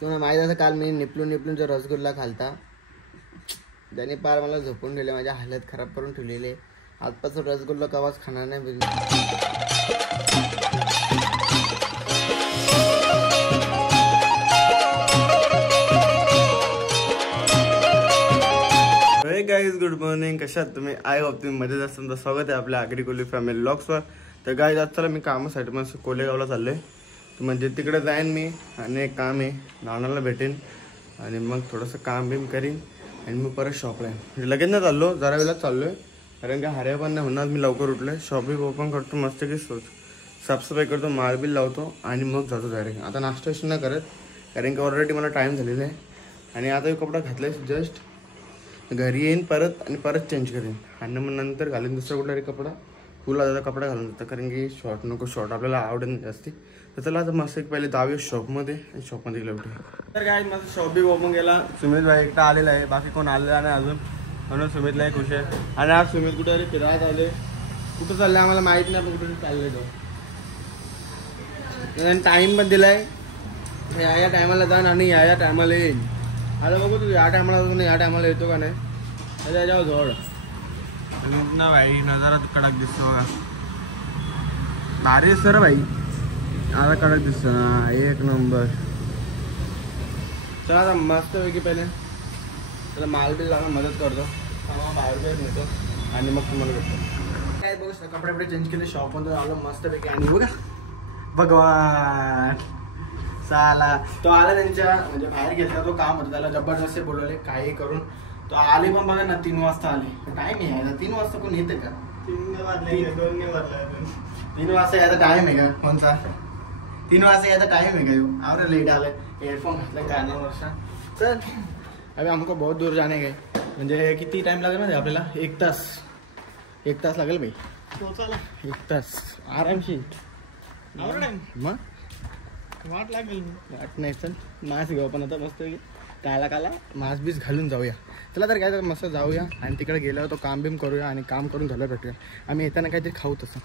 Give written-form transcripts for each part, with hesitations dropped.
तुम्हाला माहीत असं काल मी निपलून जो रसगुल्ला खालता त्याने पार मला झोपून ठेवले, माझ्या हालत खराब करून ठेवलेले. आजपासून रसगुल्ला कवाच खाणार नाही. हे गाईज गुड मॉर्निंग, कशात तुम्ही? आय होप तुम्ही मजेत असाल. तर स्वागत आहे आपल्या आगरी कोली फॅमिली व्लॉग्सवर. तर गाईज आज चला मी कामासाठी मग कोलेगावला चाललो आहे. म्हणजे तिकडे जाईन मी आणि एक काम आहे, नानाला भेटेन आणि मग थोडंसं काम बिम करीन आणि मग परत शॉपला आहे. म्हणजे लगेच नाही चाललो, जरा वेळात चाललो आहे कारण की हऱ्या पण नाही होणार. मी लवकर उठलो आहे, शॉप बी ओपन करतो, मस्त की साफसफाई करतो, माल बिल लावतो आणि मग जातो डायरेक्ट. आता नाश्ता नाही करत कारण की ऑलरेडी मला टाईम झालेला आहे. आणि आता कपडा घातला आहे, जस्ट घरी येईन परत आणि परत चेंज करेन आणि मग नंतर घालीन दुसरा कुठला कपडा. फुला दादा कपडा घालून जातं कारण की शॉर्ट नको, शॉर्ट आपल्याला आवडत नाही जास्ती. तर चला आता मस्त एक पहिले जाऊया शॉपमध्ये आणि शॉपमध्ये गेलो होते. तर काय माझं शॉप बी ओपन गेला. सुमित भाई एकटा आलेला आहे, बाकी कोण आलेला नाही अजून, म्हणून सुमितलाही खुश आहे. आणि आज सुमित कुठे अरे फिरायला आले, कुठं चाललंय आम्हाला माहीत नाही, पण कुठे चाललंय तो. टाईम पण दिलाय, या टायमाला जा आणि या टायमाला येईल. आता बघू तू या टायमाला जातो या टायमाला येतो का नाही. त्याच्यावर जोड ना भाई, नजारा कडक दिसतो बघा, भारी दिसतो रे भाई. आता कडक दिसतो ना, एक नंबर. चला आता मस्त पैकी पहिले त्याला माल बिल लावून मदत करतो, बाहेर बिहेर नेतो आणि मग तुम्हाला भेटतो. काय बघू कपडे बिपडे चेंज केले, शॉपमध्ये आलो मस्त पैकी. आणि बघा भगवान साला तो आला त्यांच्या म्हणजे बाहेर घेतला, तो काम होता त्याला जबरदस्ती बोलवले काही करून. तो आले पण बघा ना 3 वाजता आले. टाईम आहे यायला, 3 वाजता कोण येतं का? 3 वाजता यायचा टाईम आहे का कोणचा? 3 वाजता यायचा टाईम आहे का? और लेट आलं, हेडफोन घातलं कानावर वर्षा. तर अभी हमको बहुत दूर जाने गए, म्हणजे किती टाइम लागेल ना आपल्याला? 1 तास लागेल भाई पोचायला. 1 तास आरामशीर. मग वाट लागेल, वाट नाही. चल मास्क घेऊ आपण आता मस्त काला मास्क बीस घालून जाऊया. चला तर काय मस्त जाऊया आणि तिकडे गेल्यावर तो काम बिम करूया आणि काम करून झालं भेटूया. आम्ही येताना काहीतरी खाऊ तसं.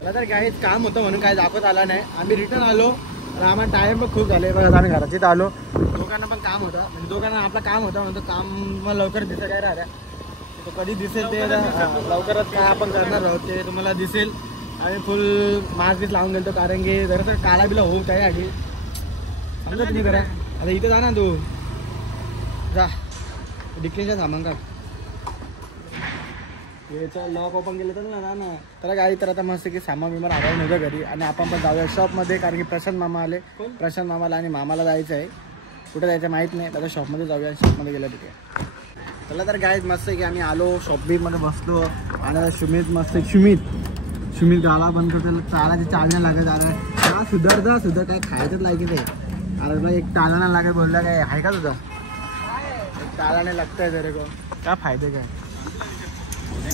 मला तर काय काम होतं म्हणून काय दाखवत आला नाही. आम्ही रिटर्न आलो तर आम्हाला टाईम पण खूप झाले. बघा आम्ही घरात इथं आलो, दोघांना पण काम होतं, म्हणजे दोघांना आपलं काम होतं म्हणून काम मग लवकर दिसत काय राहत्या. तो कधी दिसेल ते लवकरच काय आपण करणार आहोत ते तुम्हाला दिसेल. आम्ही फुल मास्क बीस लावून गेलो कारण की जरा तर काला बिला होऊ काय आधी समजा तुम्ही करा. आता इथं जा ना, तू जा डिक्लेच्या सामान का याचा लॉक ओपन केलं तर ना. तर काय तर आता मस्त की सामान बिमान आराम नव्हतं घरी आणि आपण पण जाऊया शॉपमध्ये कारण की प्रशांत मामा आले. प्रशांत मामाला आणि मामाला जायचं आहे, कुठे जायचं माहीत नाही. आता शॉपमध्ये जाऊया, शॉपमध्ये गेलं तिथे. चला तर काय मस्त की आम्ही आलो शॉपमध्ये बसलो आणि सुमित गाला बंद करतो, चालाची चालण्या लागत. अरे सुधर काय खायचंच लायकीच आहे. अरे एक चालना लागत बोलला काय आहे का तुझा? एक चालाने लागतंय जरे को काय फायदे काय?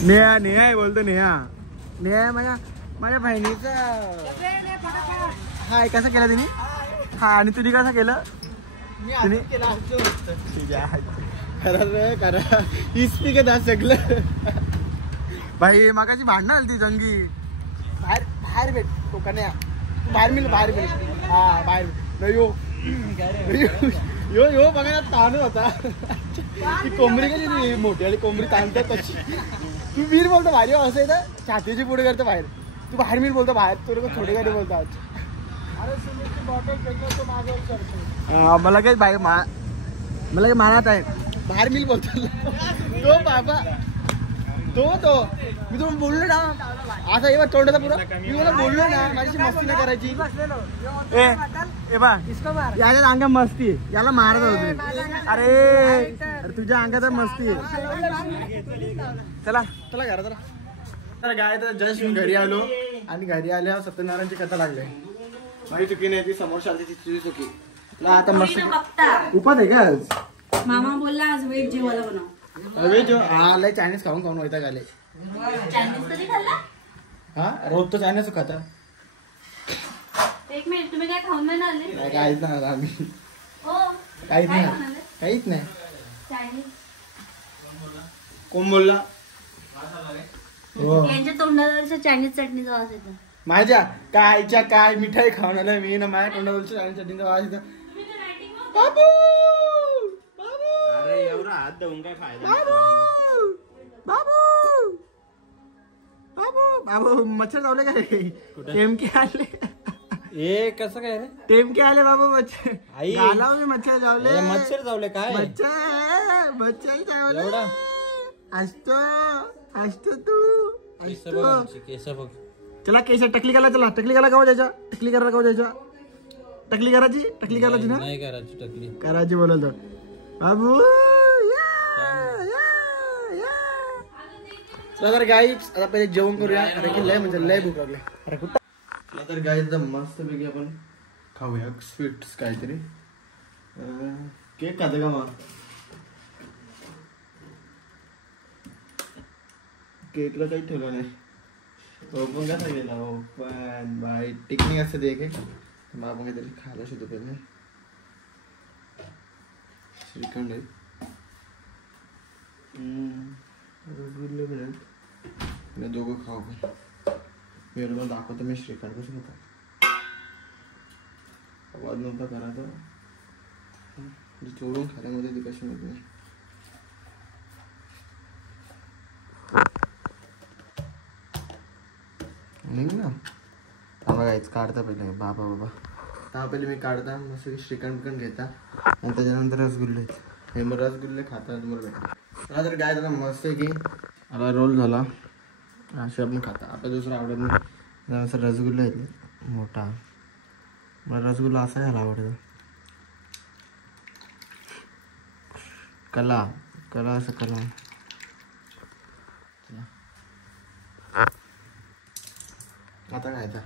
नेहा बोलतो, नेहा माझ्या बहिणीचा हाय कसं केलं तिने? हा आणि तुम्ही कसं केलं? करा इस्पी के दात सगळं भाई. मगाची भांडणं आली ती जंगी. बाहेर भेट कोकण्या, बाहेर मिळ हा बाहेर यो बघा ना ताण होता. ती कोंबडी कशी मोठी आणि कोंबडी ताणतात तशी. तू वीर बोलतो बाहेर असं आहे तर छातीची पुढे करतो बाहेर. तू बाहेर मिळ बोलतो बाहेर, तू लोक थोडे गाडी बोलतात. मला काय बाहेर मला काय मानत आहे बाहेर मिल बोलतो तो बाबा. तो मी तुम्हाला बोललो ना आता येवा तोंडाचा पुरा. मी मला बोललो ना माझी मस्ती नाही करायची. ए बा याच्या अंगात मस्ती, याला मारत होते. अरे तुझ्या अंगात मस्ती आहे. चला घरात. तर काय तर जस्ट मी घरी आलो आणि घरी आल्यावर सत्यनारायणची कथा लागली. माझी चुकी नाही, ती समोर चालते तुझी चुकी. आता मस्त उपात आहे का? मामा बोलला आज वेज जेवायला बनव. वेज लय चायनीज खाऊन वैताग आले. चायनीज कधी खाल्ला? हा रोज तो चायनीज खाता. एक मिनिट, तुम्ही काय खाऊन नाही आले? काहीच नाही आम्ही, हो काहीच नाही. चायनीज कोण बोलला? यांच्या तोंडावरच्या चायनीज चटणीचा वास येतो. माझ्या काय मिठाई खाऊन आलं मी ना, माझ्या तोंडावरच्या चायनीज चटणीचा वास येतो. बाबू बाबू अरे एवढा हात देऊन काय फायदा बाबू बाबू बाबू बाबू मच्छर चावले का रे टेमके आले ए कसं काय रे टेमके आले बाबू मच्छर आई. गालावर मी मच्छर चावले ए, मच्छर चावले काय मच्छर मच्छर चावले एवढा? हसतो हसतो तू केस हसतो बघ आमची, केस बघ चला केस टकली करा चला टकली करा गाव जायचा टकली करा गाव जायचा टकली करायची ना नाही करायची टकली करायची बोलतो बाबू चला तर गाईच आता पहिले जेवण करूया अरे की लय म्हणजे लय भूक लागली अरे कुठं चला तर गाईच एकदम मस्त पैकी आपण खाऊया स्वीट्स काहीतरी केक खाते का मग केकला काही ठेवलं नाही ओपन कसा गेला ओपन बाय टेक्निक असते ते एक मग आपण काहीतरी खायला शोधतो पहिले श्रीखंड आहे रसगुल्ले पण आहेत दोघं खाऊ पण मी तुला दाखवतो मी श्रीखंड कसं घेतो आवाज नव्हता करायचा चोरून खाल्यामध्ये ती कशी होती ना बघायचं काढता पहिले बाबा बाबा हा पहिले मी काढता मस्त श्रीखंड पण घेता आणि त्याच्यानंतर रसगुल्ले हे मग रसगुल्ले खाता तुम्हाला भेटा चला तर काय त्याला मस्त आहे की आता रोल झाला असे आपण खाता आता दुसरं आवडत नाही असं रसगुल्ला येते मोठा मला रसगुल्ला असा घ्यायला आवडतं कला कला असं कला आता खायचा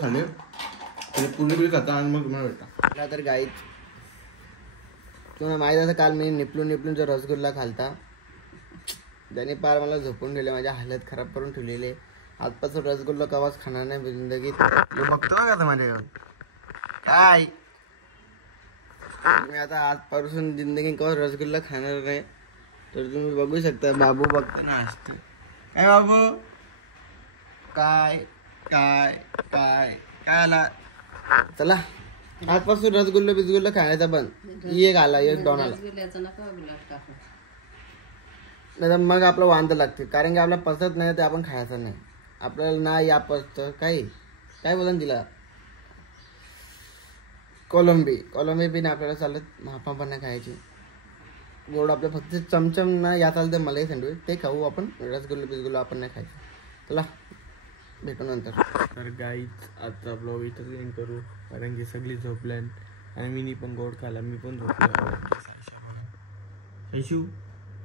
खाली पुरी पुरी खाता आणि मग तुम्हाला भेटता तर गाईत तुम्हाला माहीत असं काल मी निपलून रसगुल्ला खालता त्याने पार मला झोपून ठेवले माझ्या हालत खराब करून ठेवलेले आजपासून रसगुल्ला कवाच खाणार नाही जिंदगीत बघतो का माझ्याकडे काय मी आता आजपासून जिंदगी कवा रसगुल्ला खाणार नाही तर तुम्ही बघू शकता बाबू बघता ना असते काय बाबू काय काय काय काय आला चला आजपासून रसगुल्ला बिसगुल्ला खाण्याचा बंद एक आला एक डॉन आला नाही तर मग आपलं वांद लागते कारण की आपल्याला पचत नाही ते आपण खायचं नाही आपल्याला ना या पचतं काही काय बोला तिला कोलंबी बिन आपल्याला चालत आपण पण नाही खायची गोड आपलं फक्त चमचम ना या चालतं मलाई सँडविच ते खाऊ आपण रसगुल्ला बिसगुल्ला आपण नाही खायचं चला भेटू नंतर तर गाईच आजचा ब्लॉग इथंच एंड करू कारण की सगळी झोपल्यान आणि मी पण गोड खाला मी पण झोपलो ऐशू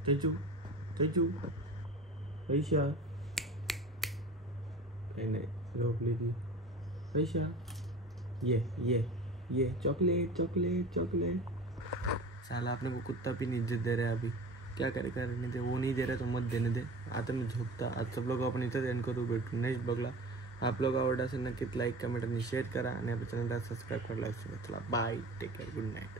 चेचू चेचू पैशा काही नाही झोपली ती पैशा ये चॉकलेट चॉकलेट चॉकलेट साला अपने को कुत्ता भी नहीं इज्जत दे रहा है अभी क्या करे करने दे वो नहीं दे रहा तो मत देने दे आता मी झोपता आजचा ब्लॉग आपण इथंच एंड करू भेटू नेक्स्ट ब्लॉगला हा ब्लॉग आवडला असेल नक्कीच लाईक कमेंट आणि शेअर करा आणि आपल्या चॅनलला सबस्क्राईब करायला विसरू नका. चला bye take care good night.